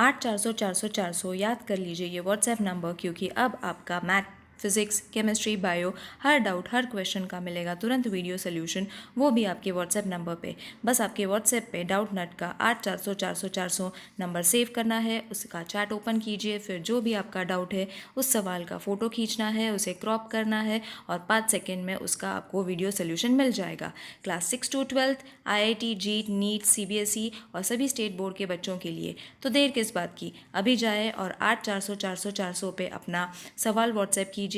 8 400 400 400 याद कर लीजिए ये व्हाट्सएप नंबर, क्योंकि अब आपका मैथ, फिजिक्स, केमिस्ट्री, बायो हर डाउट, हर क्वेश्चन का मिलेगा तुरंत वीडियो सोल्यूशन, वो भी आपके व्हाट्सएप नंबर पे। बस आपके व्हाट्सएप पे डाउट नट का 8 400 400 400 नंबर सेव करना है, उसका चैट ओपन कीजिए, फिर जो भी आपका डाउट है उस सवाल का फ़ोटो खींचना है, उसे क्रॉप करना है और 5 सेकेंड में उसका आपको वीडियो सोल्यूशन मिल जाएगा। क्लास 6 to 12 IIT, जीट, नीट, CBSE और सभी स्टेट बोर्ड के बच्चों के लिए। तो देर किस बात की, अभी जाए और 8 400 400 400 पे अपना सवाल व्हाट्सएप कीजिए,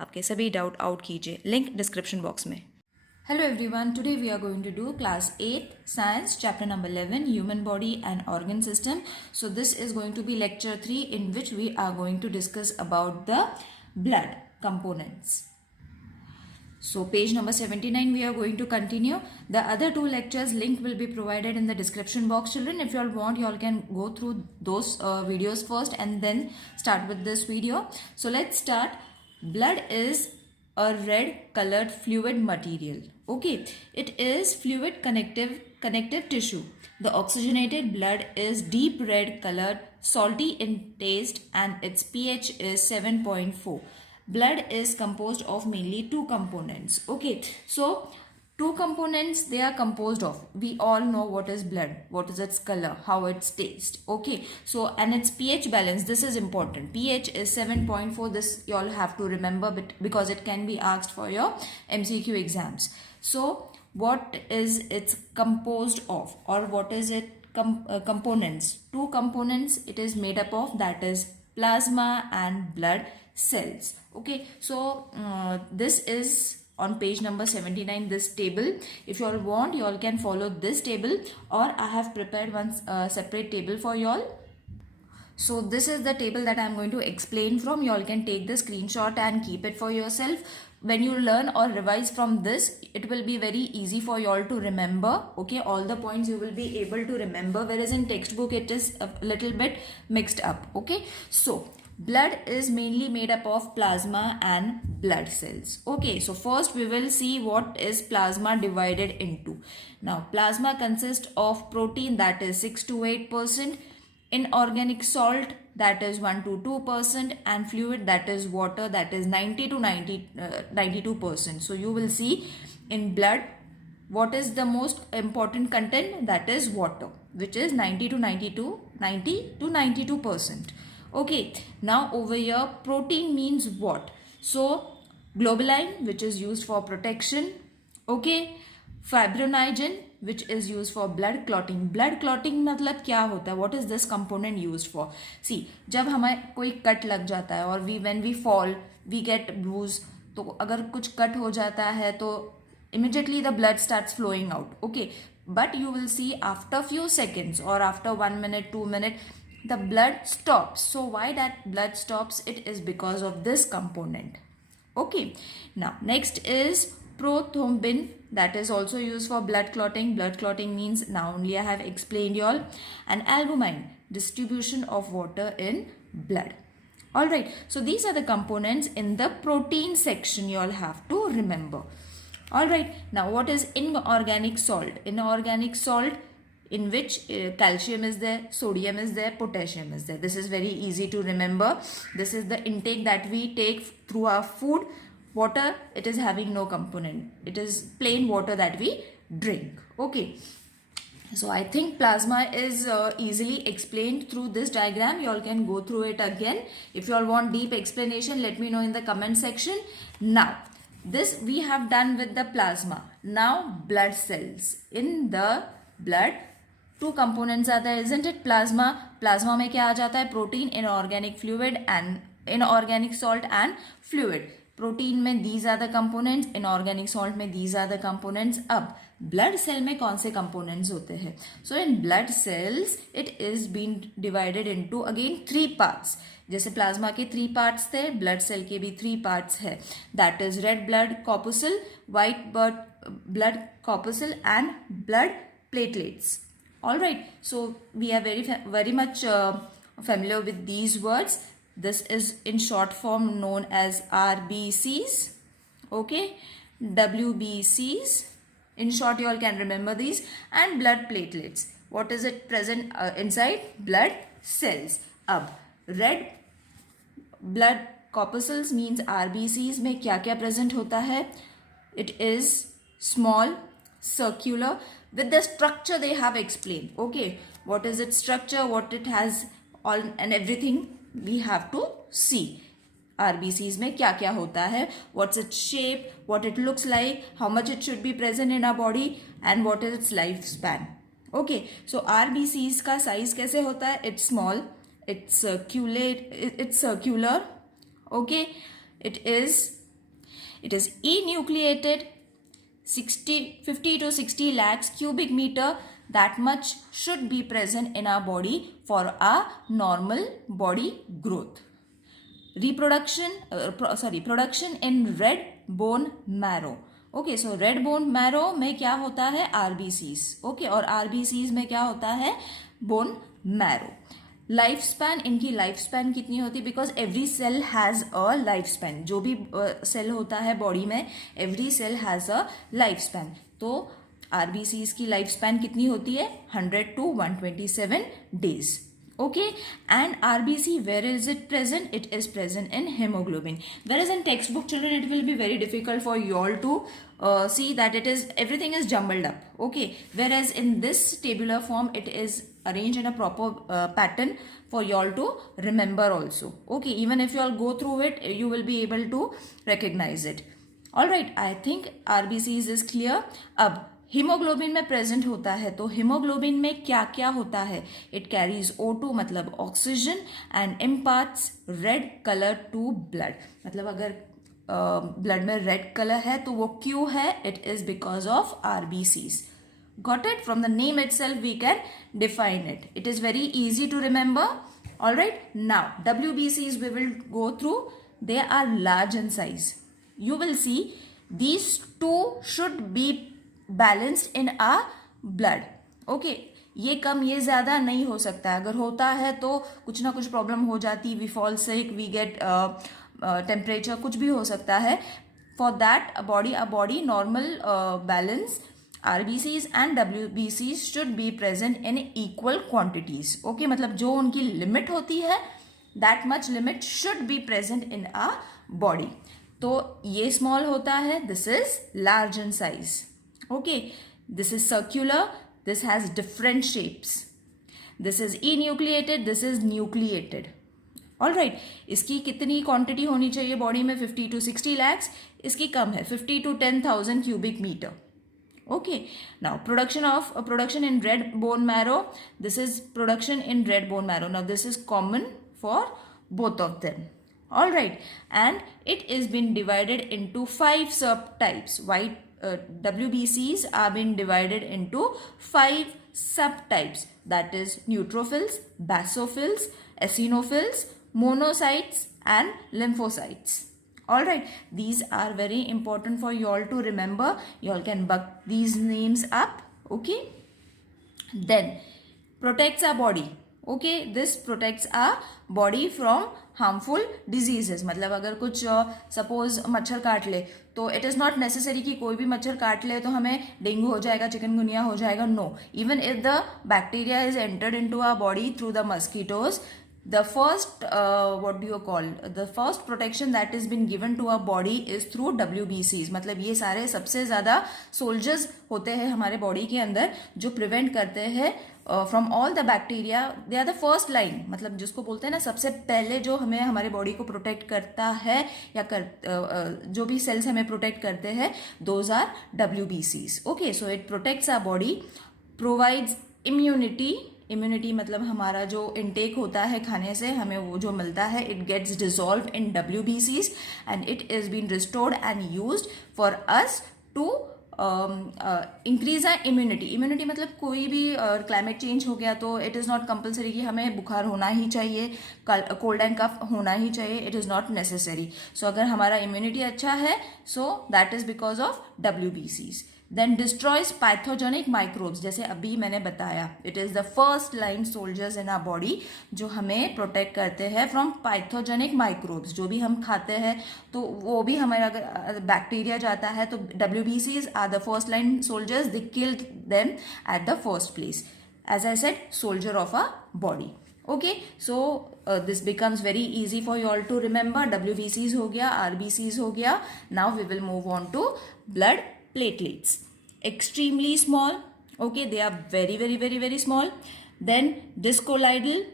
आपके सभी डाउट आउट कीजिए, लिंक डिस्क्रिप्शन बॉक्स में। Hello everyone, today we are going to do class 8 science chapter number 11 human body and organ system. So this is going to be lecture 3 in which we are going to discuss about the blood components. So page number 79 we are going to continue. The other two lectures link will be provided in the description box. Children, if you all want, you all can go through those videos first and then start with this video. So let's start. Blood is a red colored fluid material. Okay, it is fluid connective tissue. The oxygenated blood is deep red colored, salty in taste, and its pH is 7.4. Blood is composed of mainly two components. Okay, so two components they are composed of. We all know what is blood, what is its color, how its taste. Okay, so and its pH balance, this is important. pH is 7.4. this you all have to remember because it can be asked for your MCQ exams. So what is it's composed of, or what is it components? Two components it is made up of, that is plasma and blood cells. Okay, so this is on page number 79, this table. If you all want, you all can follow this table, or I have prepared one separate table for you all. So this is the table that I am going to explain from. You all can take the screenshot and keep it for yourself. When you learn or revise from this, it will be very easy for you all to remember. Okay, all the points you will be able to remember, whereas in textbook it is a little bit mixed up. Okay, so blood is mainly made up of plasma and blood cells. Okay, so first we will see what is plasma divided into. Now plasma consists of protein, that is 6 to 8%, inorganic salt, that is 1 to 2%, and fluid, that is water, that is 90 to 92%. So you will see in blood what is the most important content, that is water, which is 90 to 92%. Okay, now over here protein means what? So globulin, which is used for protection. Okay, fibrinogen, which is used for blood clotting. Blood clotting मतलब क्या होता है? What is this component used for? See, जब हमें कोई cut लग जाता है और when we fall we get bruise, तो अगर कुछ कट हो जाता है तो immediately the blood starts flowing out. Okay, but you will see after few seconds or after 1 minute, 2 minutes, the blood stops. So why that blood stops? It is because of this component. Okay, now next is prothrombin, that is also used for blood clotting. Blood clotting means, now only I have explained you all. And albumin, distribution of water in blood. Alright, so these are the components in the protein section you all have to remember. Alright, now what is inorganic salt? Inorganic salt, in which calcium is there, sodium is there, potassium is there. This is very easy to remember. This is the intake that we take through our food. Water, it is having no component. It is plain water that we drink. Okay. So I think plasma is easily explained through this diagram. You all can go through it again. If you all want deep explanation, let me know in the comment section. Now, this we have done with the plasma. Now, blood cells. In the blood, two components are there, isn't it? Plasma में क्या आ जाता है? Protein, inorganic fluid and inorganic salt and fluid. Protein में these are the components, inorganic salt में these are the components. अब blood cell में कौन से components होते हैं? So in blood cells it is being divided into again 3 parts. जैसे plasma के 3 parts थे, blood cell के भी 3 parts है. That is red blood corpuscle, white blood corpuscle and blood platelets. Alright, so we are very much familiar with these words. This is in short form known as RBCs, okay, WBCs. In short, you all can remember these. And blood platelets. What is it present inside? Blood cells. अब red blood corpuscles means RBCs में क्या क्या present होता है? It is small, circular, with the structure they have explained. Okay, what is its structure, what it has, all and everything we have to see. RBCs में क्या क्या होता है, what's its shape, what it looks like, how much it should be present in our body and what is its lifespan. Okay, so RBCs का size कैसे होता है? It's small, it's circular. Okay, it is enucleated, 50 to 60 lakhs cubic meter, that much should be present in our body for our normal body growth. Production in red bone marrow. Okay, so red bone marrow में क्या होता है? RBCs. Okay, और RBCs में क्या होता है? Bone marrow. Life span, इनकी लाइफ स्पैन कितनी होती है? Because every cell has a life span. जो भी सेल होता है बॉडी में, every cell has a life span. तो आरबीसीज की लाइफ स्पैन कितनी होती है? 100 to 127 days. Okay, and RBC, where is it present? It is present in hemoglobin. Whereas in textbook, children, it will be very difficult for you all to see that everything is jumbled up. Okay, whereas in this tabular form, it is arranged in a proper pattern for you all to remember also. Okay, even if you all go through it, you will be able to recognize it. All right, I think RBCs is clear. अब haemoglobin में present होता है, तो haemoglobin में क्या क्या होता है? इट कैरीज O2 मतलब oxygen and imparts red colour to blood. मतलब अगर ब्लड में रेड कलर है तो वो क्यों है? It is because of RBCs. Got it? From the name itself we can define it. It is very easy to remember. All right, now WBCs we will go through. They are large in size. You will see these two should be balanced in our blood. Okay, ये कम ये ज़्यादा नहीं हो सकता. अगर होता है तो कुछ ना कुछ प्रॉब्लम हो जाती. We fall sick, we get temperature, कुछ भी हो सकता है. For that a body normal balance, RBCs and WBCs should be present in equal quantities. Okay, मतलब जो उनकी लिमिट होती है, that much limit should be present in our body. तो ये small होता है, this is large in size. Okay, this is circular, this has different shapes. This is enucleated, this is nucleated. All right, इसकी कितनी quantity होनी चाहिए body में? 50 to 60 lakhs. इसकी कम है, 50 to 10,000 cubic meter. Okay, now production in red bone marrow. This is production in red bone marrow. Now this is common for both of them. All right, and it is been divided into 5 subtypes. WBCs are being divided into 5 subtypes. That is neutrophils, basophils, eosinophils, monocytes and lymphocytes. All right, these are very important for you all to remember. You all can buck these names up. Okay, then protects our body. Okay, this protects our body from harmful diseases. मतलब अगर कुछ suppose मच्छर काट ले तो it is not necessary कि कोई भी मच्छर काट ले तो हमें डेंगू हो जाएगा, चिकनगुनिया हो जाएगा. No, even if the bacteria is entered into our body through the mosquitoes, the first the first protection that is been given to our body is through WBCs. मतलब ये सारे सबसे ज़्यादा सोल्जर्स होते हैं हमारे बॉडी के अंदर जो प्रिवेंट करते हैं from all the bacteria. They are the first line, मतलब जिसको बोलते हैं ना सबसे पहले जो हमें हमारे बॉडी को प्रोटेक्ट करता है या जो भी सेल्स हमें प्रोटेक्ट करते हैं, those are WBCs. Okay, so it protects our body, provides immunity. Immunity मतलब हमारा जो इनटेक होता है खाने से, हमें वो जो मिलता है, it gets dissolve in WBCs and it is been restored and used for us to increase our immunity. Immunity मतलब कोई भी क्लाइमेट चेंज हो गया तो इट इज़ नॉट कंपल्सरी कि हमें बुखार होना ही चाहिए, कोल्ड एंड कफ होना ही चाहिए. It is not necessary. So अगर हमारा इम्यूनिटी अच्छा है, so that is because of WBCs. Then destroys pathogenic microbes. जैसे अभी मैंने बताया, it is the first line soldiers in our body जो हमें प्रोटेक्ट करते हैं फ्रॉम पैथोजेनिक माइक्रोब्स. जो भी हम खाते हैं तो वो भी हमारा अगर बैक्टीरिया जाता है तो WBCs are the first line soldiers. They killed them at the first place. As I said, soldier of our body. Okay, so this becomes very easy for you all to remember. WBCs हो गया, RBCs हो गया. Now we will move on to blood platelets. Extremely small. Okay, they are very very very very small. Then discolloidal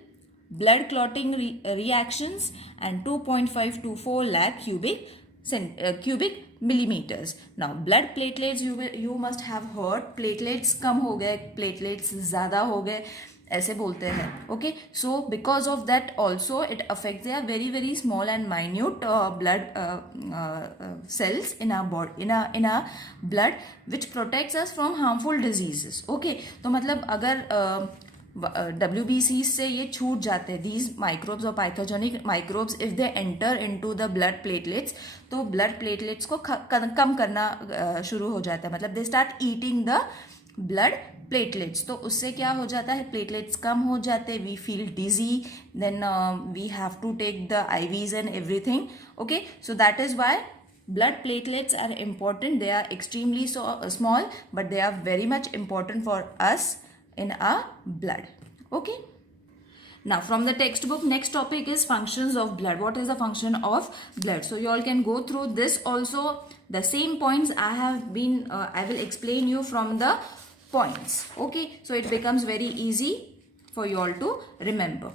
blood clotting reactions and 2.5 to 4 lakh cubic millimeters. Now blood platelets, you must have heard platelets कम हो गए, platelets ज़्यादा हो गए, ऐसे बोलते हैं. Okay, so because of that also it affects, they are very very small and minute blood cells in our body, in our blood, which protects us from harmful diseases. Okay, तो मतलब अगर WBC से ये छूट जाते हैं, these microbes or pathogenic microbes, if they enter into the blood platelets, तो blood platelets को कम करना शुरू हो जाता है, मतलब they start eating the blood platelets. तो उससे क्या हो जाता है, platelets कम हो जाते हैं, we feel dizzy, then we have to take the IVs and everything. Okay, so that is why blood platelets are important. They are extremely small, but they are very much important for us in our blood. Okay, now from the textbook, next topic is functions of blood. What is the function of blood? So you all can go through this also. The same points I have been I will explain you from the points. Okay, so it becomes very easy for you all to remember.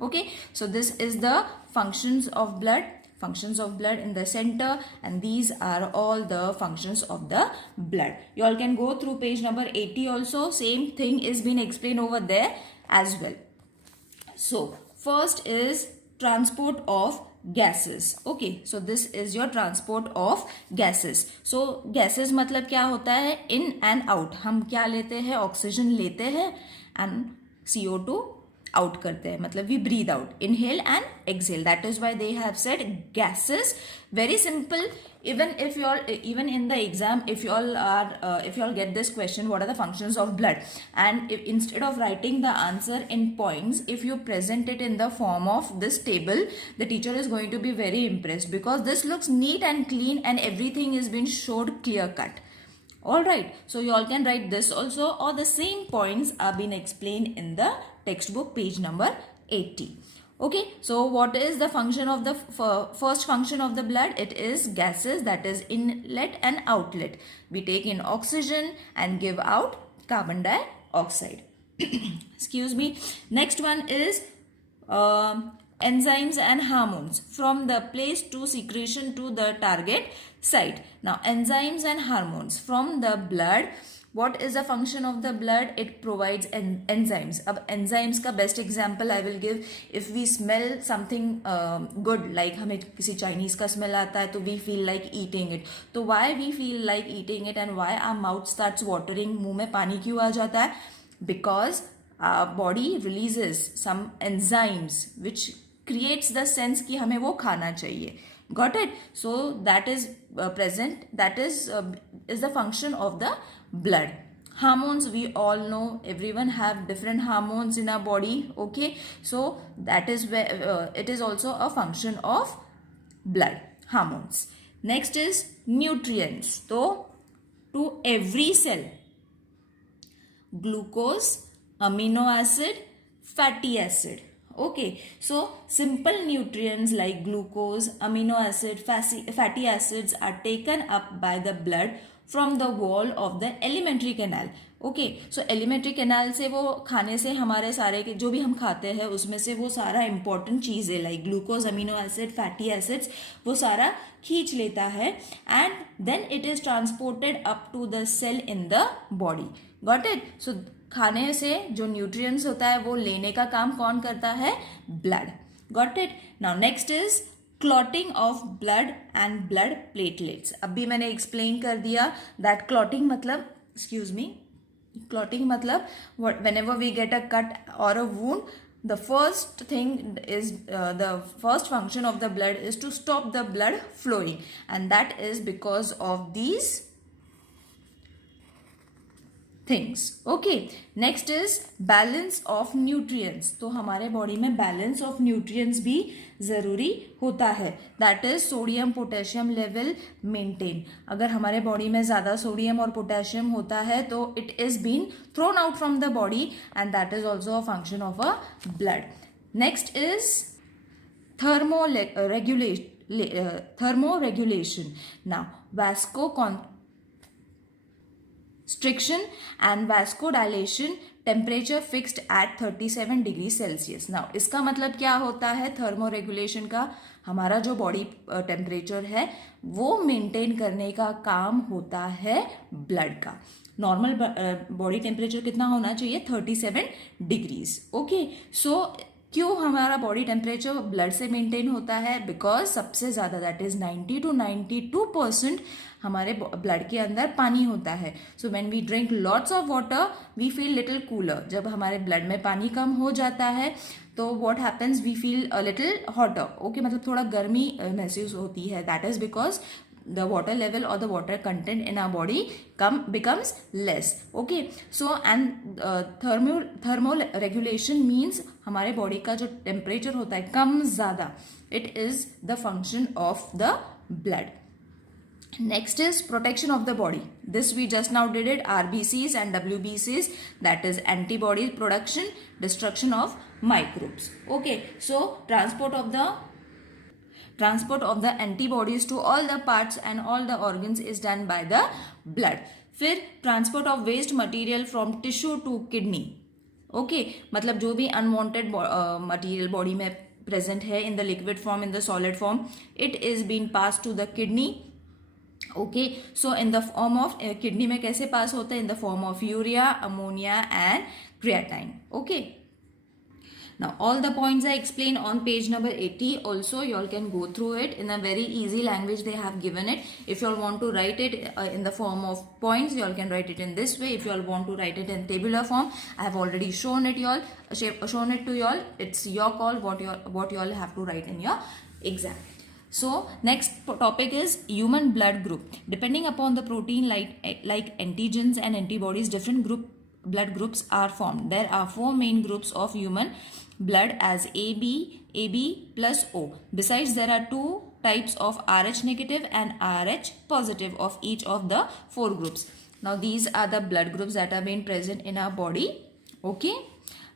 Okay, so this is the functions of blood. Functions of blood in the center, and these are all the functions of the blood. You all can go through page number 80 also. Same thing is being explained over there as well. So first is transport of gases. Okay, so this is your transport of gases. So gases मतलब क्या होता है, in and out. हम क्या लेते हैं, oxygen लेते हैं and CO2 out करते हैं, मतलब we breathe out, inhale and exhale. That is why they have said gases. Very simple. Even if you all, even in the exam, if you all get this question, what are the functions of blood, and if instead of writing the answer in points, if you present it in the form of this table, the teacher is going to be very impressed, because this looks neat and clean and everything is been showed clear cut. Alright, so you all can write this also, or the same points are being explained in the textbook page number 80. Okay, so what is the function of the first function of the blood? It is gases, that is inlet and outlet. We take in oxygen and give out carbon dioxide. Excuse me. Next one is enzymes and hormones, from the place to secretion to the target site. Now enzymes and hormones from the blood. What is the function of the blood? It provides enzymes. अब enzymes का best example I will give. If we smell something good, like हमें किसी Chinese का smell आता है, तो we feel like eating it. तो why we feel like eating it and why our mouth starts watering, मुंह में पानी क्यों आ जाता है? Because our body releases some enzymes which creates the sense कि हमें वो खाना चाहिए. Got it? So that is present. That is the function of the blood. Hormones, we all know, everyone have different hormones in our body. Okay, so that is where it is also a function of blood, hormones. Next is nutrients. So to every cell, glucose, amino acid, fatty acid. Okay, so simple nutrients like glucose, amino acid, fatty acids are taken up by the blood from the wall of the alimentary canal. Okay, so alimentary canal से वो खाने से हमारे सारे के जो भी हम खाते हैं उसमें से वो सारा इंपॉर्टेंट चीज़ें like glucose, amino acid, fatty acids, वो सारा खींच लेता है and then it is transported up to the cell in the body. Got it? So खाने से जो न्यूट्रिएंट्स होता है वो लेने का काम कौन करता है? Blood. Got it? Now next is clotting of blood and blood platelets. अभी मैंने एक्सप्लेन कर दिया दैट क्लॉटिंग मतलब, excuse me, clotting matlab whenever we get a cut or a wound, the first thing is the first function of the blood is to stop the blood flowing, and that is because of these things. Okay, next is balance of nutrients. तो हमारे body में balance of nutrients भी ज़रूरी होता है. That is sodium potassium level maintain. अगर हमारे body में ज़्यादा सोडियम और पोटेशियम होता है तो it is been thrown out from the body and that is also a function of a blood. Next is thermoregulation. Now, vasoconstriction and vasodilation, temperature fixed at 37 degree Celsius. Now इसका मतलब क्या होता है thermoregulation का? हमारा जो body temperature है वो मेंटेन करने का काम होता है ब्लड का. नॉर्मल बॉडी टेम्परेचर कितना होना चाहिए? 37 डिग्रीज. ओके, सो क्यों हमारा बॉडी टेम्परेचर ब्लड से मेंटेन होता है? बिकॉज सबसे ज़्यादा दैट इज 90 to 92% हमारे ब्लड के अंदर पानी होता है. So when we drink lots of water we feel little cooler. जब हमारे ब्लड में पानी कम हो जाता है तो what happens, we feel a little hotter. Okay, मतलब थोड़ा गर्मी महसूस होती है. That is because the water level or the water content in our body becomes less. Okay, so and thermoregulation means हमारे बॉडी का जो टेम्परेचर होता है कम ज़्यादा, it is the function of the blood. Next is protection of the body. This we just now did it, RBCs and WBCs, that is antibody production, destruction of microbes. Okay, so transport of the antibodies to all the parts and all the organs is done by the blood. फिर transport of waste material from tissue to kidney. Okay, मतलब जो भी unwanted material body में present है in the liquid form, in the solid form, it is being passed to the kidney. Okay, so in the form of kidney में कैसे pass होता है? In the form of urea, ammonia and creatine. Okay. Now all the points I explained on page number 80 also you all can go through it in a very easy language they have given it. If you all want to write it in the form of points, you all can write it in this way. If you all want to write it in tabular form, I have already shown it to you all. It's your call what you all have to write in your exam. So next topic is human blood group. Depending upon the protein like antigens and antibodies, different blood groups are formed. There are 4 main groups of human blood as AB plus O. Besides, there are 2 types of Rh negative and Rh positive of each of the 4 groups. Now these are the blood groups that are being present in our body. Okay.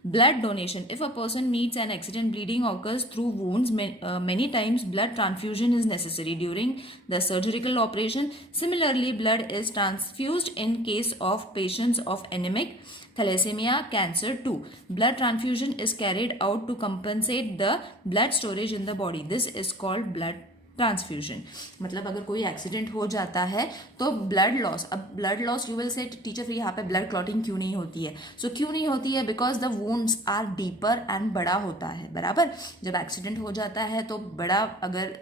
Blood donation. If a person meets an accident, bleeding occurs through wounds. Many times blood transfusion is necessary during the surgical operation. Similarly, blood is transfused in case of patients of anemic, thalassemia, cancer too. Blood transfusion is carried out to compensate the blood storage in the body. This is called blood transfusion. मतलब अगर कोई accident हो जाता है तो blood loss. अब blood loss you will say teacher फिर यहाँ पे ब्लड क्लॉटिंग क्यों नहीं होती है? सो क्यों नहीं होती है? Because the wounds are deeper and बड़ा होता है. बराबर, जब एक्सीडेंट हो जाता है तो बड़ा अगर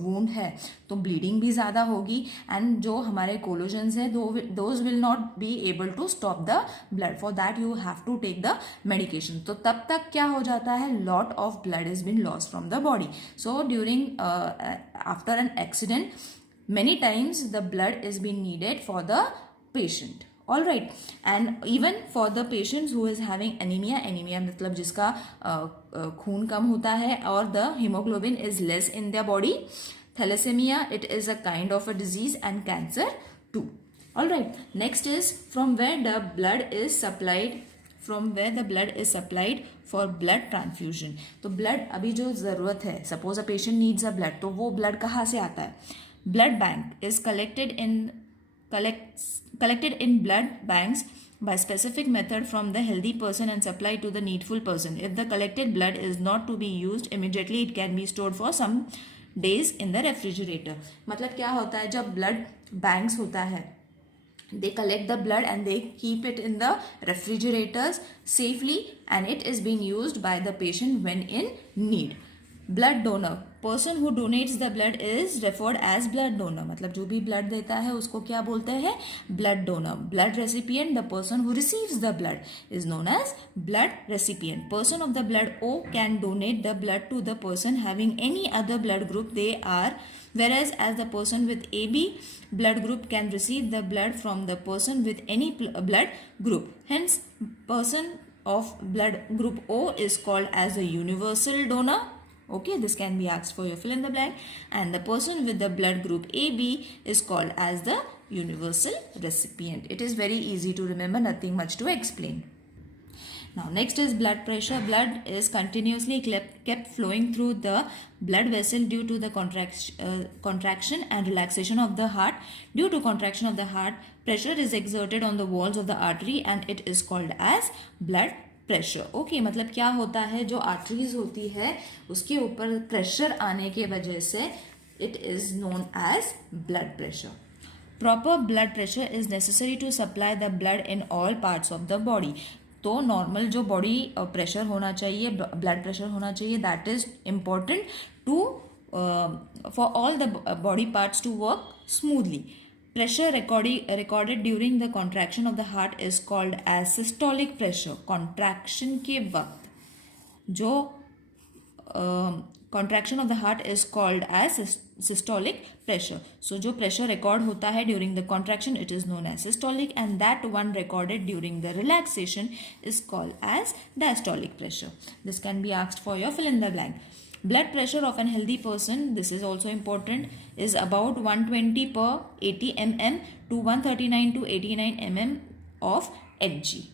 वुंड है तो ब्लीडिंग भी ज़्यादा होगी एंड जो हमारे कोलोजन्स है those will not be able to stop the blood. For that you have to take the medication. तो तब तक क्या हो जाता है? Lot of blood is been lost from the body. So during after an accident, many times the blood is being needed for the patient. All right, and even for the patients who is having anemia मतलब जिसका खून कम होता है और the hemoglobin is less in their body. Thalassemia, it is a kind of a disease, and cancer too. All right, next is from where the blood is supplied for blood transfusion. तो blood अभी जो ज़रूरत है, suppose a patient needs a blood, तो वो blood कहाँ से आता है? Blood bank is collected in blood banks by specific method from the healthy person and supplied to the needful person. If the collected blood is not to be used immediately, it can be stored for some days in the refrigerator. मतलब क्या होता है? जब blood banks होता है, they collect the blood and they keep it in the refrigerators safely and it is being used by the patient when in need. Blood donor. person who donates the blood is referred as blood donor. मतलब जो भी blood देता है उसको क्या बोलते हैं? Blood donor. Blood recipient, the person who receives the blood, is known as blood recipient. Person of the blood O can donate the blood to the person having any other blood group they are, whereas as the person with AB blood group can receive the blood from the person with any blood group. Hence, person of blood group O is called as a universal donor. Okay, this can be asked for your fill in the blank. And the person with the blood group AB is called as the universal recipient. It is very easy to remember, nothing much to explain. Now next is blood pressure. Blood is continuously kept flowing through the blood vessel due to the contraction and relaxation of the heart. Due to contraction of the heart, pressure is exerted on the walls of the artery and it is called as blood pressure. Okay, मतलब क्या होता है, जो arteries होती है उसके ऊपर pressure आने के वजह से it is known as blood pressure. Proper blood pressure is necessary to supply the blood in all parts of the body. तो नॉर्मल जो बॉडी प्रेशर होना चाहिए, ब्लड प्रेशर होना चाहिए, that is important to for all the body parts to work smoothly. Pressure recorded during the contraction of the heart is called as systolic pressure. Contraction के वक्त जो contraction of the heart is called as systolic pressure. So जो pressure record होता है during the contraction, it is known as systolic, and that one recorded during the relaxation is called as diastolic pressure. This can be asked for your fill in the blank. Blood pressure of an healthy person, this is also important, is about 120 per 80 mm to 139 to 89 mm of Hg.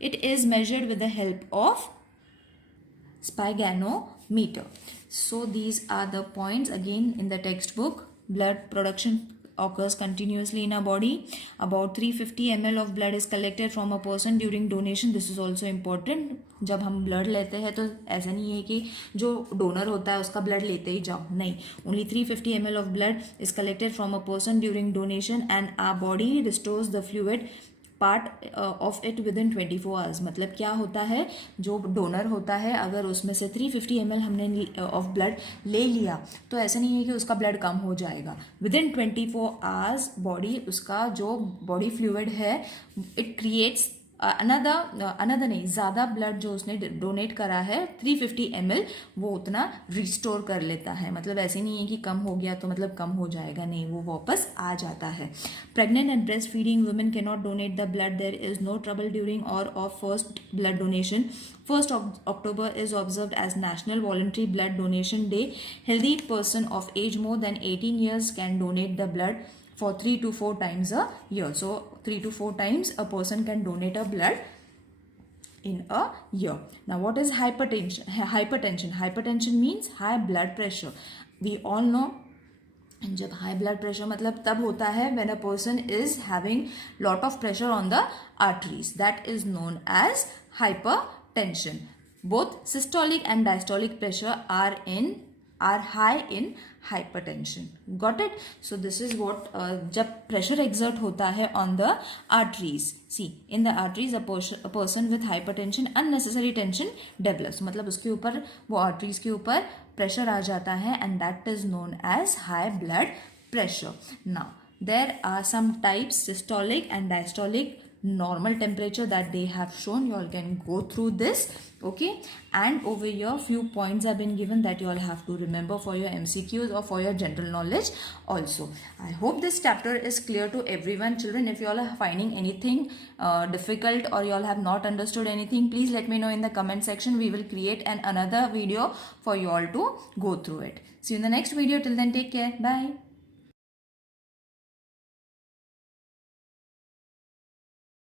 It is measured with the help of spigometer. So these are the points again in the textbook. Blood production occurs continuously in our body. About 350 ml of blood is collected from a person during donation. This is also important. जब हम blood लेते हैं तो ऐसा नहीं है कि जो डोनर होता है उसका ब्लड लेते ही जाओ, नहीं. Only 350 ml of blood is collected from a person during donation and our body restores the fluid part of it with in 24 hours. मतलब क्या होता है, जो डोनर होता है अगर उसमें से 350 ml हमने ऑफ ब्लड ले लिया तो ऐसा नहीं है कि उसका ब्लड कम हो जाएगा. विद इन 24 आवर्स बॉडी उसका जो बॉडी फ्लूइड है इट क्रिएट्स अनदर नहीं, ज़्यादा ब्लड जो उसने डोनेट करा है 350 ml वो उतना रिस्टोर कर लेता है. मतलब ऐसे नहीं है कि कम हो गया तो मतलब कम हो जाएगा, नहीं, वो वापस आ जाता है. Pregnant and breast feeding women can not donate the blood. There is no trouble during और of first blood donation. 1st October is observed as National Voluntary Blood Donation Day. Healthy person of age more than 18 years can donate the blood for 3 to 4 times a year. So 3 to 4 times a person can donate a blood in a year. Now what is hypertension? Hypertension means high blood pressure. We all know जब high blood pressure मतलब तब होता है when a person is having lot of pressure on the arteries. That is known as hypertension. Both systolic and diastolic pressure are high in hypertension. Got it? So this is what जब pressure exert होता है on the arteries. See, in the arteries a person with hypertension unnecessary tension develops. मतलब उसके ऊपर वो arteries के ऊपर pressure आ जाता है and that is known as high blood pressure. Now there are some types, systolic and diastolic normal temperature that they have shown. You all can go through this, okay, and over here few points have been given that you all have to remember for your MCQs or for your general knowledge also. I hope this chapter is clear to everyone. Children, if you all are finding anything difficult or you all have not understood anything, please let me know in the comment section. We will create another video for you all to go through it. See you in the next video. Till then, take care. Bye.